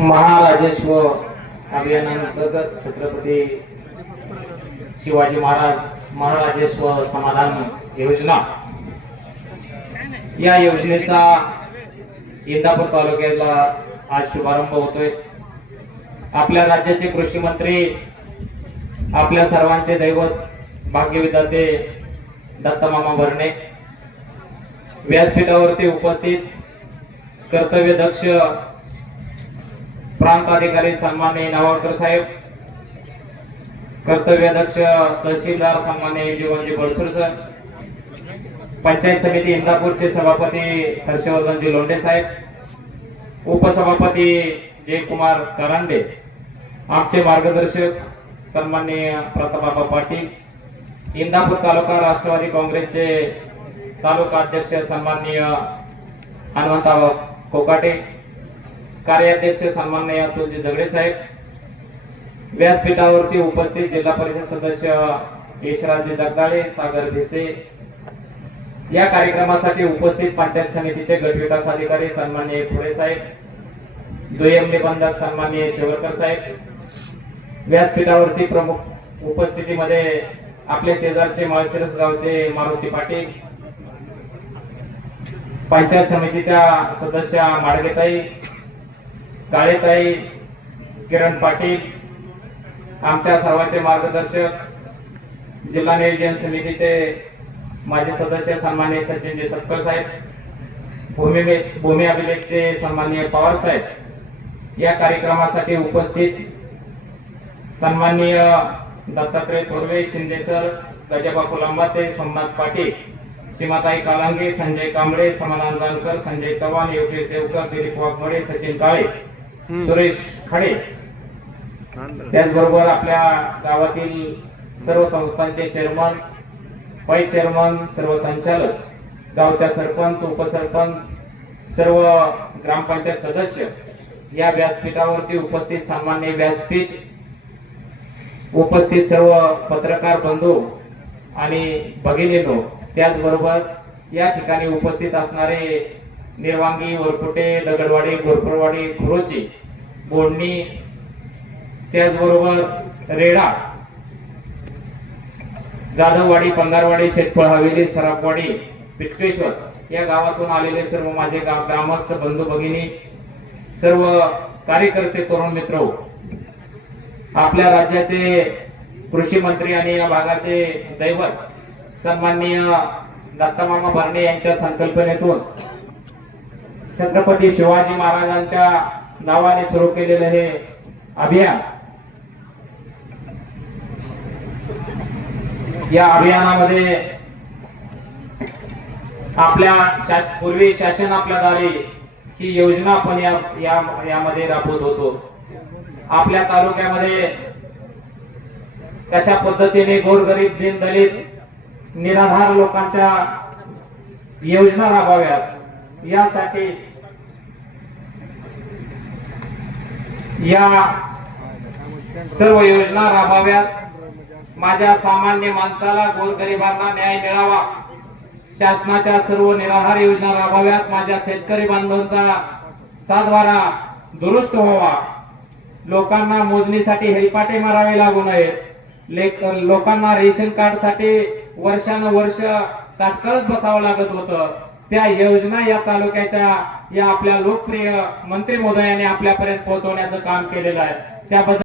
महाराजेश्वर अभियानांतर्गत छत्रपती शिवाजी महाराजेश्वर समाधान योजना या योजनेचा इंदापूर तालुक्याला आज शुभारंभ होतोय। आपल्या राज्याचे कृषी मंत्री, आपल्या सर्वांचे दैवत भाग्यविधाते दत्तमामा भरणे व्यासपीठावरती उपस्थित कर्तव्यदक्ष प्रांत अधिकारी सन्माननीय नावळकर साहेब, कर्तव्यदक्ष तहसीलदार सन्माननीय जीवनजी बळसूर सर, पंचायत समिती इंदापूरचे सभापती हर्षवर्धनजी लोंढे साहेब, उपसभापती जयकुमार करांडे, आमचे मार्गदर्शक सन्माननीय प्रतापबाबा पाटील, इंदापूर तालुका राष्ट्रवादी काँग्रेसचे तालुका अध्यक्ष सन्माननीय हनुमंतराव कोकाटे, कार्याध्यक्ष सन्माननीय तुलजी झगडे साहेब, व्यासपीठावरती उपस्थित जिल्हा परिषद सदस्य यशराजजी जगदाळे, सागर भिसे, या कार्यक्रमासाठी उपस्थित पंचायत समितीचे गट विकास अधिकारी सन्माननीय फुले साहेब, दुय्यम निबंधक सन्माननीय शेवरकर साहेब, व्यासपीठावरती प्रमुख उपस्थितीमध्ये आपले शेजारचे माळशिरस गावचे मारुती पाटील, पंचायत समितीच्या सदस्य माडगेताई, काळेताई, किरण पाटील, आमच्या सर्वांचे मार्गदर्शक जिल्हा नियोजन समितीचे माजी सदस्य सन्माननीय सचिनजी सत्कर साहेब, भूमी अभिलेखचे सन्माननीय पवार साहेब, या कार्यक्रमासाठी उपस्थित सन्माननीय दत्तात्रय थोरवे, शिंदे सर, गजबापू लांबाते, सोमनाथ पाटील, सीमाताई कालांगे, संजय कांबळे, समाधान जानकर, संजय चव्हाण, योगेश देवकर, दिलीप वाघमोडे, सचिन काळे, सुरेश खडे, त्याचबरोबर आपल्या गावातील सर्व संस्थांचे चेअरमन, वाईस चेअरमन, सर्व संचालक, गावच्या सरपंच, उपसरपंच, सर्व ग्रामपंचायत सदस्य, या व्यासपीठावरती उपस्थित सन्माननीय व्यासपीठ उपस्थित सर्व पत्रकार बंधू आणि भगिनींनो, त्याचबरोबर या ठिकाणी उपस्थित असणारे निर्वांगी, वरपुटे, दगडवाडी, घोरपडवाडी, खुरोची, बोडणी, त्याचबरोबर रेडा, जाधववाडी, पंगारवाडी, शेतफळ हवेली, सराफवाडी, पिटकेश्वर या गावातून आलेले सर्व माझे ग्रामस्थ बंधू भगिनी, सर्व कार्यकर्ते, तरुण मित्र, आपल्या राज्याचे कृषी मंत्री आणि या भागाचे दैवत सन्माननीय दत्तमामा भरणे यांच्या संकल्पनेतून छत्रपती शिवाजी महाराजांच्या नावाने सुरू केलेले हे अभियान, या अभियानामध्ये आपल्या पूर्वी शासन आपल्या दारी ही योजना आपण यामध्ये राबवत होतो। आपल्या तालुक्यामध्ये कशा पद्धतीने गोरगरीब, दीनदलित, निराधार लोकांच्या योजना राबवाव्यात यासाठी या सर्व योजना राबवाव्यात, माझ्या सामान्य माणसाला, गोरगरिबांना न्याय मिळावा, शासनाच्या सर्व निराधार योजना राबवाव्यात, माझ्या शेतकरी बांधवांचा सातबारा दुरुस्त व्हावा, लोकांना मोजणीसाठी हेलपाटे मारावे लागू नयेत, लोकांना रेशन कार्ड साठी वर्षानुवर्ष ताटकळत बसावं लागत होतं, त्या योजना या तालुक्याच्या या आपल्या लोकप्रिय मंत्री महोदयाने आपल्यापर्यंत पोहोचवण्याचं काम केलेलं आहे। त्याबद्दल